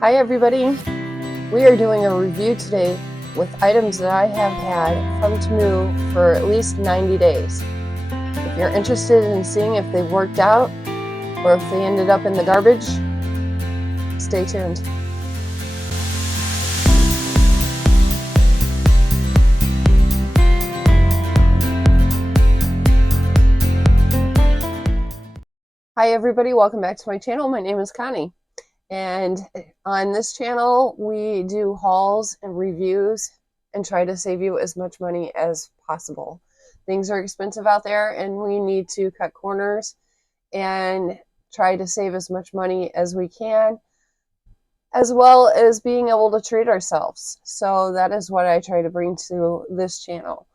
Hi everybody, we are doing a review today with items that I have had from Temu for at least 90 days. If you're interested in seeing if they've worked out or if they ended up in the garbage, stay tuned. Hi everybody, welcome back to my channel. My name is Connie. And on this channel, we do hauls and reviews and try to save you as much money as possible. Things are expensive out there and we need to cut corners and try to save as much money as we can, as well as being able to treat ourselves. So that is what I try to bring to this channel.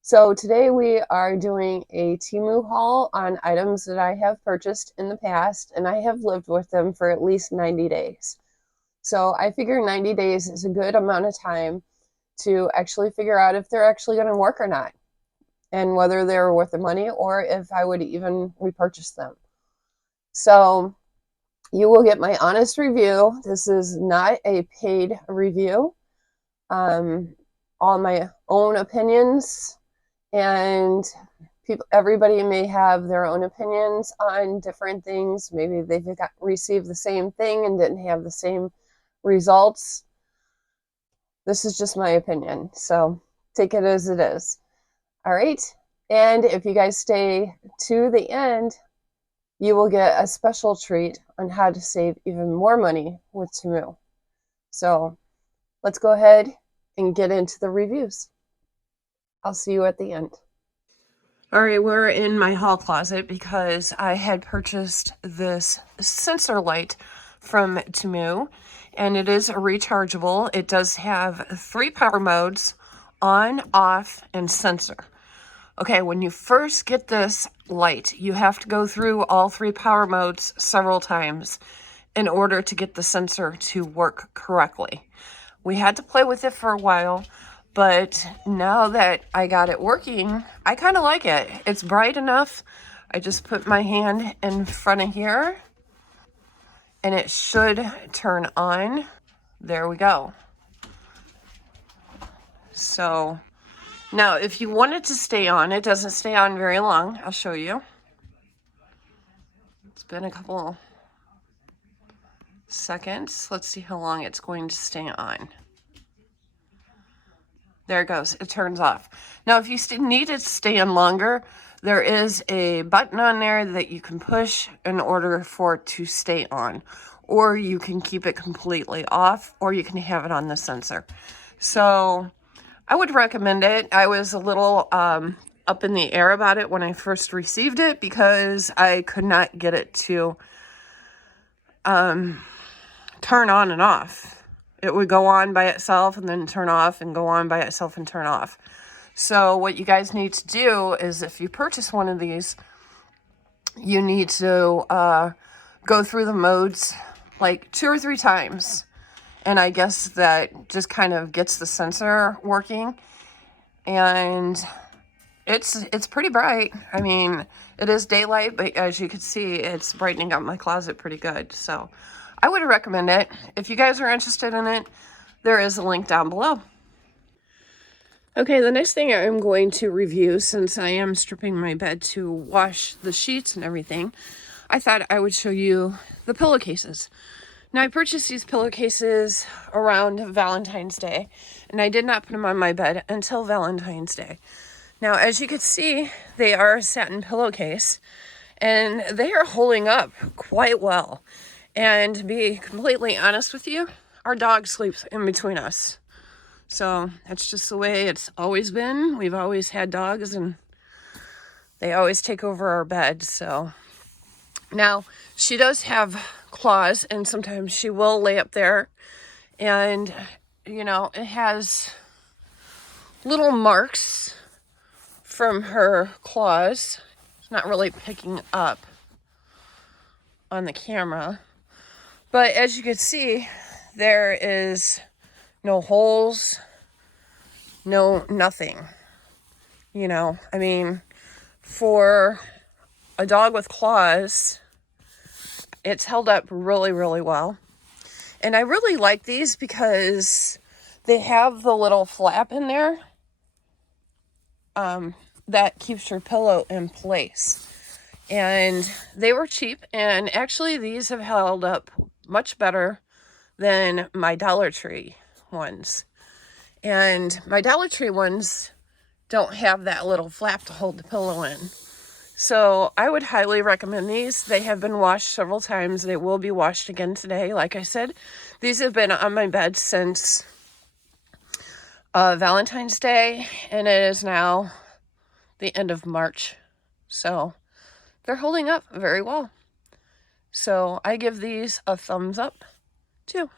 So today we are doing a Temu haul on items that I have purchased in the past, and I have lived with them for at least 90 days. So I figure 90 days is a good amount of time to actually figure out if they're actually going to work or not, and whether they're worth the money or if I would even repurchase them. So you will get my honest review. This is not a paid review. All my own opinions, and everybody may have their own opinions on different things. Maybe they've received the same thing and didn't have the same results. This is just my opinion, so take it as it is. All right, and if you guys stay to the end, you will get a special treat on how to save even more money with Temu. So let's go ahead and get into the reviews. I'll see you at the end. All right, we're in my hall closet because I had purchased this sensor light from Temu, and it is rechargeable. It does have 3 power modes: on, off, and sensor. Okay, when you first get this light, you have to go through all 3 power modes several times in order to get the sensor to work correctly. We had to play with it for a while, but now that I got it working, I kind of like it. It's bright enough. I just put my hand in front of here and it should turn on. There we go. So now if you want it to stay on, it doesn't stay on very long. I'll show you. It's been a couple seconds. Let's see how long it's going to stay on. There it goes. It turns off. Now, if you need it to stay on longer, there is a button on there that you can push in order for it to stay on. Or you can keep it completely off, or you can have it on the sensor. So I would recommend it. I was a little up in the air about it when I first received it because I could not get it to turn on and off. It would go on by itself and then turn off and go on by itself and turn off. So what you guys need to do is, if you purchase one of these, you need to go through the modes like 2 or 3 times. And I guess that just kind of gets the sensor working. And it's pretty bright. I mean, it is daylight, but as you can see, it's brightening up my closet pretty good. So I would recommend it. If you guys are interested in it, there is a link down below. Okay, the next thing I'm going to review, since I am stripping my bed to wash the sheets and everything, I thought I would show you the pillowcases. Now, I purchased these pillowcases around Valentine's Day, and I did not put them on my bed until Valentine's Day. Now, as you can see, they are a satin pillowcase, and they are holding up quite well. And to be completely honest with you, our dog sleeps in between us. So that's just the way it's always been. We've always had dogs and they always take over our bed. So now she does have claws and sometimes she will lay up there and, you know, it has little marks from her claws. It's not really picking up on the camera. But as you can see, there is no holes, nothing. You know, I mean, for a dog with claws, it's held up really, really well. And I really like these because they have the little flap in there that keeps your pillow in place. And they were cheap, and actually these have held up much better than my Dollar Tree ones. And my Dollar Tree ones don't have that little flap to hold the pillow in. So I would highly recommend these. They have been washed several times. They will be washed again today. Like I said, these have been on my bed since Valentine's Day, and it is now the end of March. So they're holding up very well. So I give these a thumbs up too.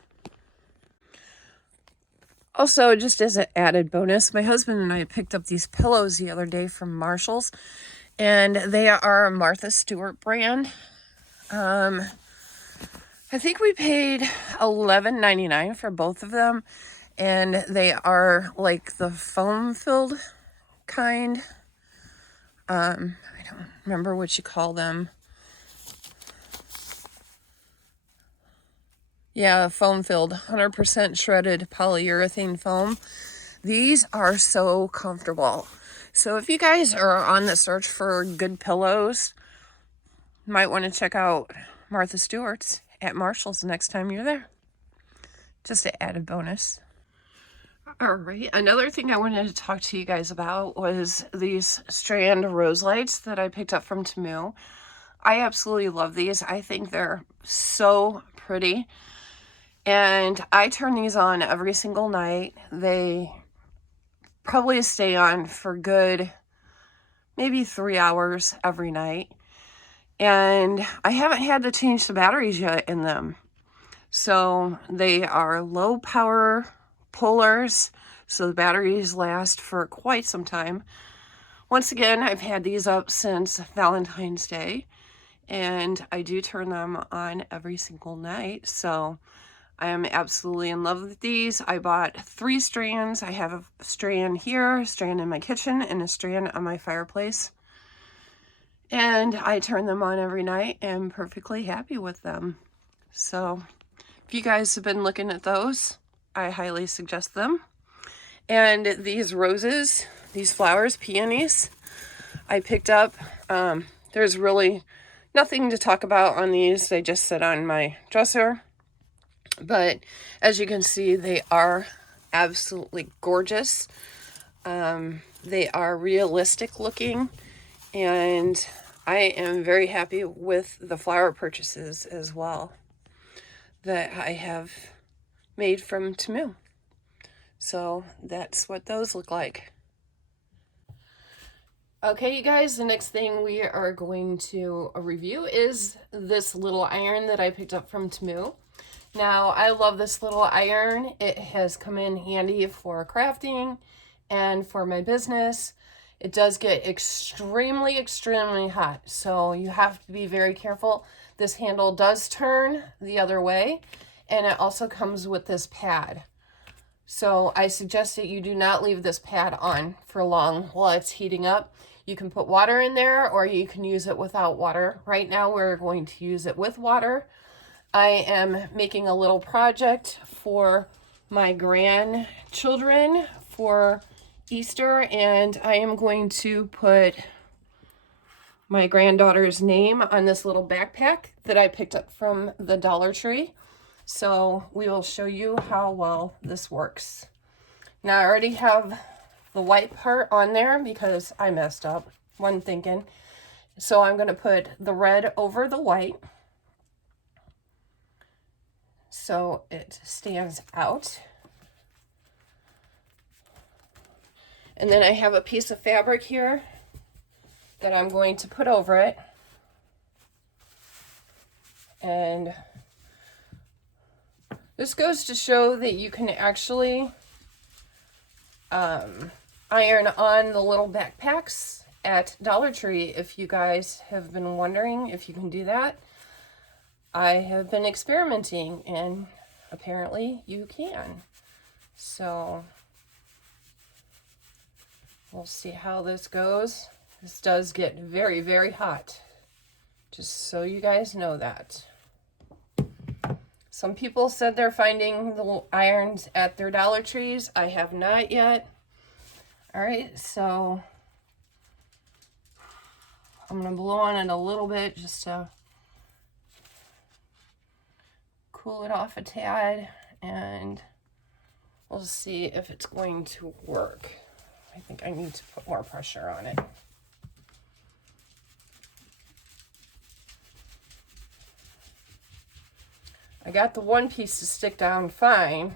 Also, just as an added bonus, my husband and I picked up these pillows the other day from Marshall's, and they are a Martha Stewart brand. I think we paid $11.99 for both of them, and they are like the foam-filled kind. I don't remember what you call them. Yeah, foam-filled, 100% shredded polyurethane foam. These are so comfortable. So if you guys are on the search for good pillows, you might want to check out Martha Stewart's at Marshall's next time you're there. Just an added bonus. All right, another thing I wanted to talk to you guys about was these strand rose lights that I picked up from Temu. I absolutely love these. I think they're so pretty. And I turn these on every single night. They probably stay on for good, maybe 3 hours every night. And I haven't had to change the batteries yet in them. So they are low power pullers, so the batteries last for quite some time. Once again, I've had these up since Valentine's Day, and I do turn them on every single night. So I am absolutely in love with these. I bought 3 strands. I have a strand here, a strand in my kitchen, and a strand on my fireplace. And I turn them on every night and I'm perfectly happy with them. So if you guys have been looking at those, I highly suggest them. And these roses, these flowers, peonies, I picked up. There's really nothing to talk about on these. They just sit on my dresser. But as you can see, they are absolutely gorgeous. They are realistic looking, and I am very happy with the flower purchases as well that I have made from Temu. So that's what those look like. Okay, you guys, the next thing we are going to review is this little iron that I picked up from Temu. Now, I love this little iron. It has come in handy for crafting and for my business. It does get extremely, extremely hot, so you have to be very careful. This handle does turn the other way, and it also comes with this pad. So I suggest that you do not leave this pad on for long while it's heating up. You can put water in there, or you can use it without water. Right now, we're going to use it with water. I am making a little project for my grandchildren for Easter, and I am going to put my granddaughter's name on this little backpack that I picked up from the Dollar Tree. So we will show you how well this works. Now I already have the white part on there because I messed up, one thinking. So I'm going to put the red over the white so it stands out. And then I have a piece of fabric here that I'm going to put over it. And this goes to show that you can actually iron on the little backpacks at Dollar Tree. If you guys have been wondering if you can do that, I have been experimenting and apparently you can. So we'll see how this goes. This does get very, very hot, just so you guys know that. Some people said they're finding the irons at their Dollar Trees. I have not yet. All right, so I'm gonna blow on it a little bit just to cool it off a tad, and we'll see if it's going to work. I think I need to put more pressure on it. I got the one piece to stick down fine.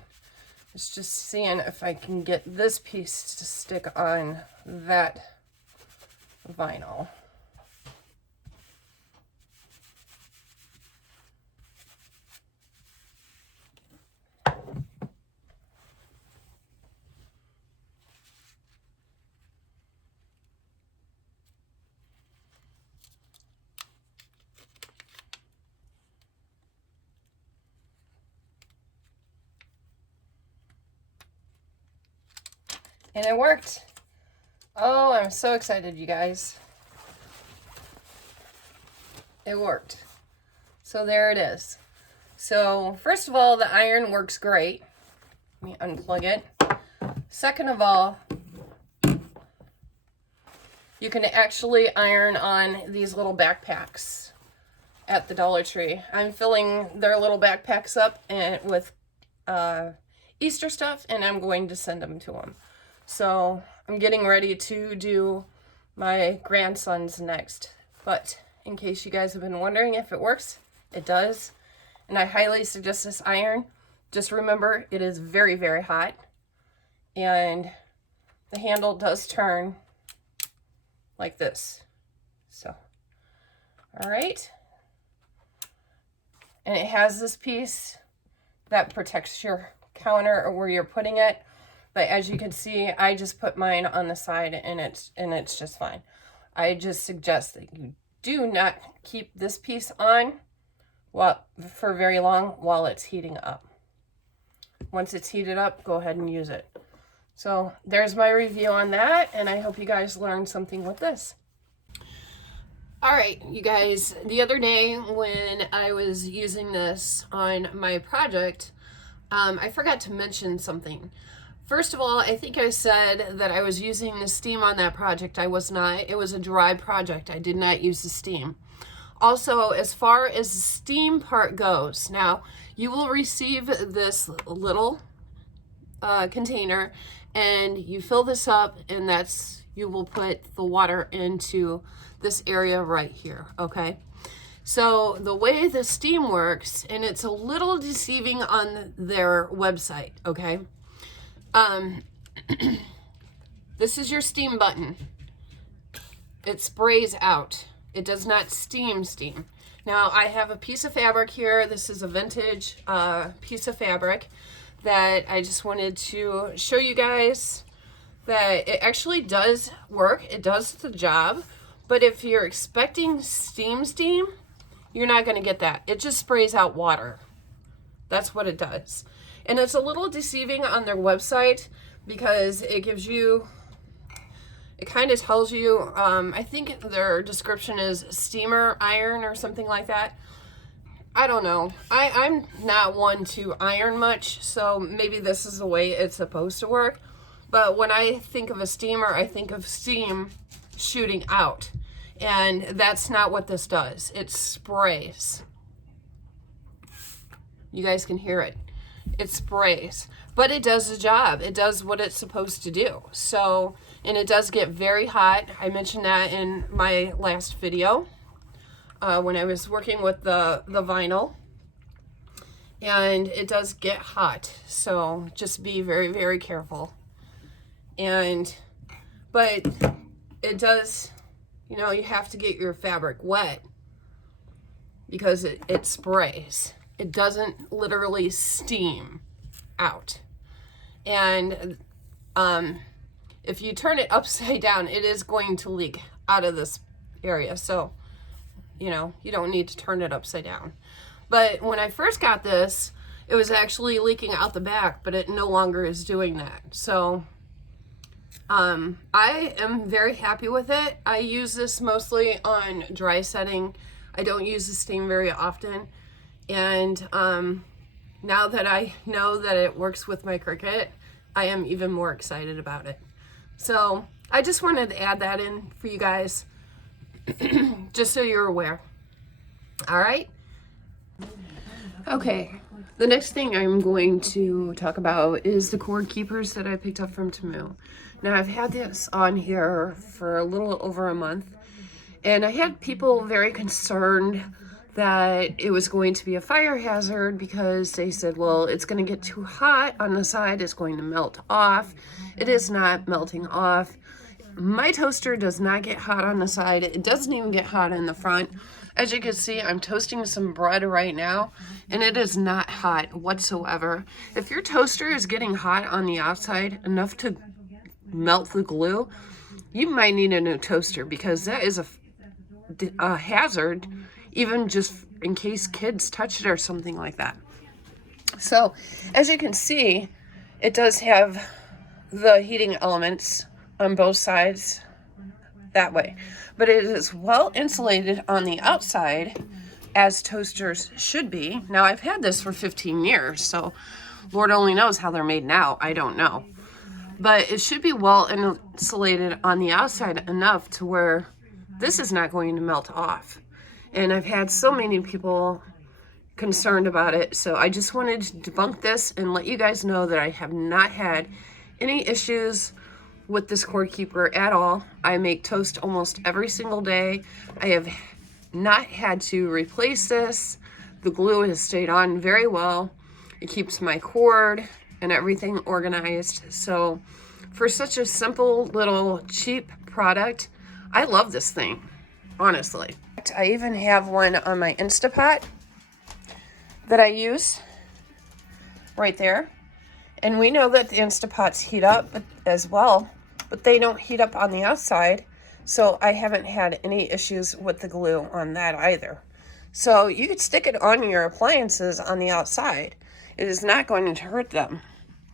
It's just seeing if I can get this piece to stick on that vinyl. And it worked. Oh, I'm so excited, you guys. It worked. So there it is. So first of all, the iron works great. Let me unplug it. Second of all, you can actually iron on these little backpacks at the Dollar Tree. I'm filling their little backpacks up and with Easter stuff, and I'm going to send them to them. So I'm getting ready to do my grandson's next. But in case you guys have been wondering if it works, it does. And I highly suggest this iron. Just remember, it is very, very hot. And the handle does turn like this. So, all right. And it has this piece that protects your counter or where you're putting it. But as you can see, I just put mine on the side and it's just fine. I just suggest that you do not keep this piece on for very long while it's heating up. Once it's heated up, go ahead and use it. So there's my review on that, and I hope you guys learned something with this. All right, you guys, the other day when I was using this on my project, I forgot to mention something. First of all, I think I said that I was using the steam on that project. I was not. It was a dry project. I did not use the steam. Also, as far as the steam part goes, now you will receive this little container, and you fill this up, and you will put the water into this area right here, okay? So the way the steam works, and it's a little deceiving on their website, okay? This is your steam button. It sprays out. It does not steam. Now I have a piece of fabric here. This is a vintage piece of fabric that I just wanted to show you guys that it actually does work. It does the job. But if you're expecting steam, you're not going to get that. It just sprays out water. That's what it does. And it's a little deceiving on their website because it gives you, it kind of tells you, I think their description is steamer iron or something like that. I don't know. I'm not one to iron much, so maybe this is the way it's supposed to work. But when I think of a steamer, I think of steam shooting out. And that's not what this does. It sprays. You guys can hear it. It sprays, but it does the job. It does what it's supposed to do. So, and it does get very hot. I mentioned that in my last video when I was working with the vinyl, and it does get hot. So just be very, very careful. But it does, you know, you have to get your fabric wet because it sprays. It doesn't literally steam out. And if you turn it upside down, it is going to leak out of this area. So, you know, you don't need to turn it upside down. But when I first got this, it was actually leaking out the back, but it no longer is doing that. So I am very happy with it. I use this mostly on dry setting. I don't use the steam very often. And now that I know that it works with my Cricut, I am even more excited about it. So I just wanted to add that in for you guys, just so you're aware. All right. Okay. The next thing I'm going to talk about is the cord keepers that I picked up from Temu. Now I've had this on here for a little over a month, and I had people very concerned that it was going to be a fire hazard because they said, well, it's going to get too hot on the side, it's going to melt off. It is not melting off. My toaster does not get hot on the side. It doesn't even get hot in the front. As you can see, I'm toasting some bread right now, and it is not hot whatsoever. If your toaster is getting hot on the outside enough to melt the glue, you might need a new toaster, because that is a hazard, even just in case kids touch it or something like that. So, as you can see, it does have the heating elements on both sides that way, but it is well insulated on the outside, as toasters should be. Now I've had this for 15 years, so Lord only knows how they're made now. I don't know, but it should be well insulated on the outside enough to where this is not going to melt off. And I've had so many people concerned about it, so I just wanted to debunk this and let you guys know that I have not had any issues with this cord keeper at all. I make toast almost every single day. I have not had to replace this. The glue has stayed on very well. It keeps my cord and everything organized. So for such a simple little cheap product, I love this thing, honestly. I even have one on my Instapot that I use right there. And we know that the Instapots heat up as well, but they don't heat up on the outside. So I haven't had any issues with the glue on that either. So you could stick it on your appliances on the outside. It is not going to hurt them.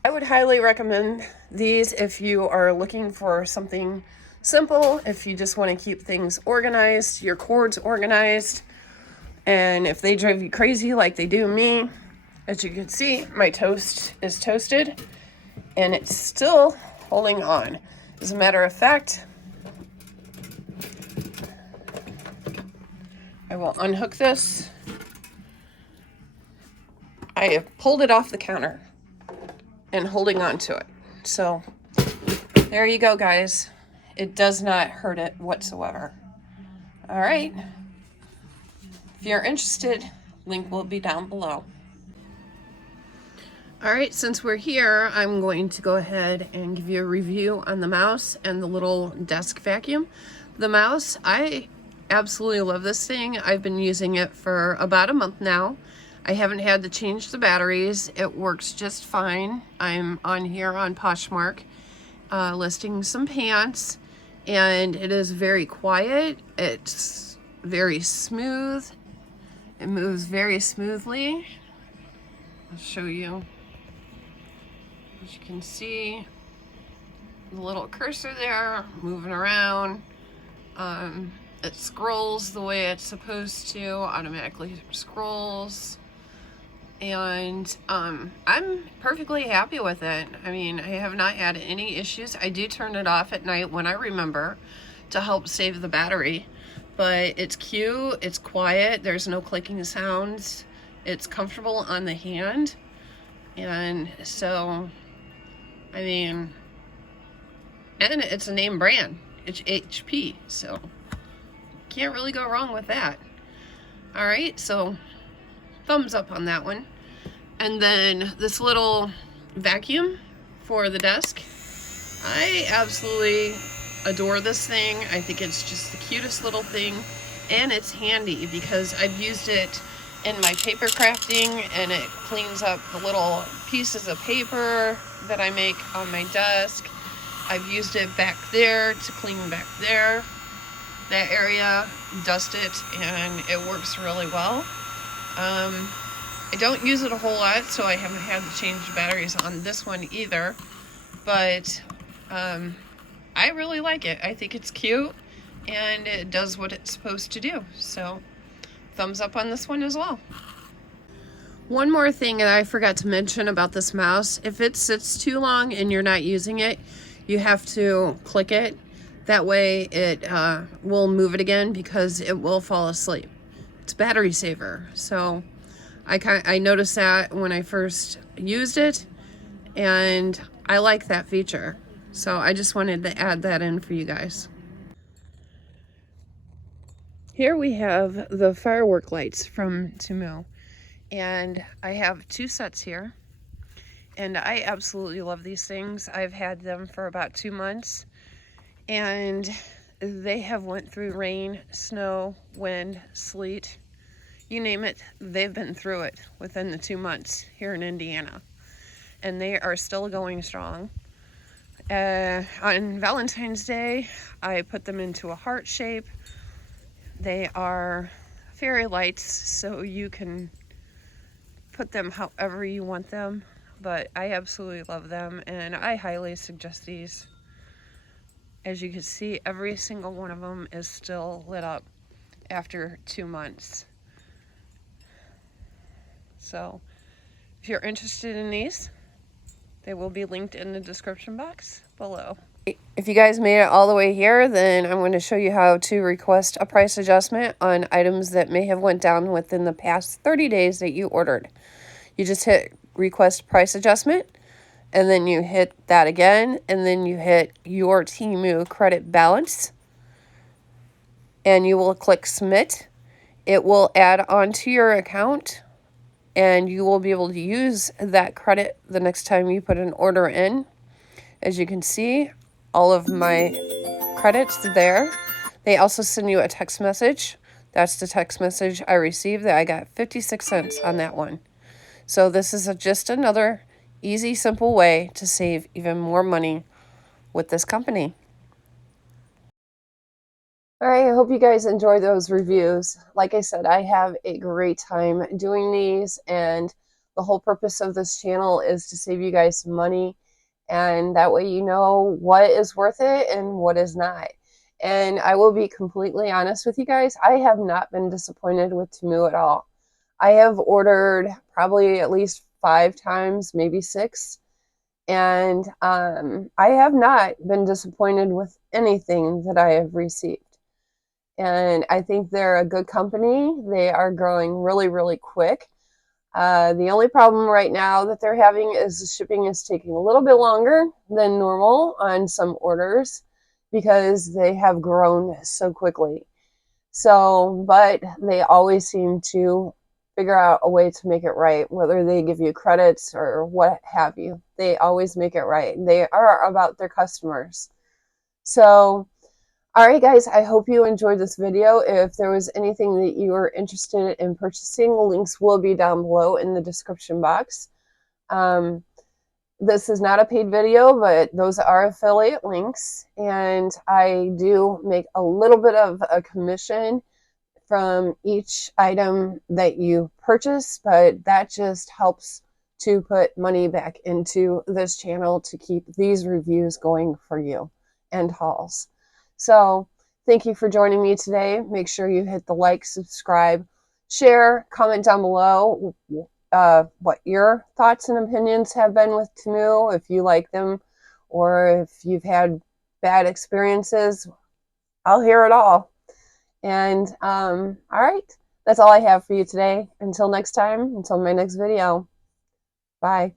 I would highly recommend these if you are looking for something simple, if you just want to keep things organized, your cords organized, and if they drive you crazy like they do me. As you can see, my toast is toasted and it's still holding on. As a matter of fact, I will unhook this. I have pulled it off the counter and holding on to it. So there you go, guys. It does not hurt it whatsoever. All right. If you're interested, link will be down below. All right, since we're here, I'm going to go ahead and give you a review on the mouse and the little desk vacuum. The mouse, I absolutely love this thing. I've been using it for about a month now. I haven't had to change the batteries. It works just fine. I'm on here on Poshmark listing some pants, and it is very quiet. It's very smooth. It moves very smoothly. I'll show you. As you can see, the little cursor there moving around. It scrolls the way it's supposed to, automatically scrolls. And I'm perfectly happy with it. I mean, I have not had any issues. I do turn it off at night when I remember to help save the battery. But it's cute, it's quiet, there's no clicking sounds. It's comfortable on the hand. And so, I mean, and it's a name brand. It's HP, so can't really go wrong with that. All right, so thumbs up on that one. And then this little vacuum for the desk. I absolutely adore this thing. I think it's just the cutest little thing, and it's handy because I've used it in my paper crafting, and it cleans up the little pieces of paper that I make on my desk. I've used it back there to clean back there, that area, dust it, and it works really well. I don't use it a whole lot, so I haven't had to change the batteries on this one either, but I really like it. I think it's cute, and it does what it's supposed to do, so thumbs up on this one as well. One more thing that I forgot to mention about this mouse, if it sits too long and you're not using it, you have to click it. That way it will move it again because it will fall asleep. It's battery saver. So I noticed that when I first used it, and I like that feature. So I just wanted to add that in for you guys. Here we have the firework lights from Temu, and I have 2 sets here, and I absolutely love these things. I've had them for about 2 months, and they have went through rain, snow, wind, sleet, you name it, they've been through it within the 2 months here in Indiana, and they are still going strong. On Valentine's Day, I put them into a heart shape. They are fairy lights, so you can put them however you want them, but I absolutely love them, and I highly suggest these. As you can see, every single one of them is still lit up after 2 months. So if you're interested in these, they will be linked in the description box below. If you guys made it all the way here, then I'm going to show you how to request a price adjustment on items that may have went down within the past 30 days that you ordered. You just hit request price adjustment, and then you hit that again, and then you hit your Temu credit balance, and you will click submit. It will add onto your account, and you will be able to use that credit the next time you put an order in. As you can see, all of my credits there. They also send you a text message. That's the text message I received that I got 56 cents on that one. So this is just another easy, simple way to save even more money with this company. All right, I hope you guys enjoy those reviews. Like I said, I have a great time doing these, and the whole purpose of this channel is to save you guys some money, and that way you know what is worth it and what is not. And I will be completely honest with you guys, I have not been disappointed with Temu at all. I have ordered probably at least 5 times, maybe 6, and I have not been disappointed with anything that I have received. And I think they're a good company. They are growing really, really quick. The only problem right now that they're having is the shipping is taking a little bit longer than normal on some orders because they have grown so quickly. So, but they always seem to figure out a way to make it right, whether they give you credits or what have you. They always make it right. They are about their customers. So, all right, guys, I hope you enjoyed this video. If there was anything that you were interested in purchasing, links will be down below in the description box. This is not a paid video, but those are affiliate links, and I do make a little bit of a commission from each item that you purchase, but that just helps to put money back into this channel to keep these reviews going for you and hauls. So thank you for joining me today. Make sure you hit the like, subscribe, share, comment down below what your thoughts and opinions have been with Temu, if you like them or if you've had bad experiences. I'll hear it all. And all right, that's all I have for you today. Until next time, until my next video. Bye.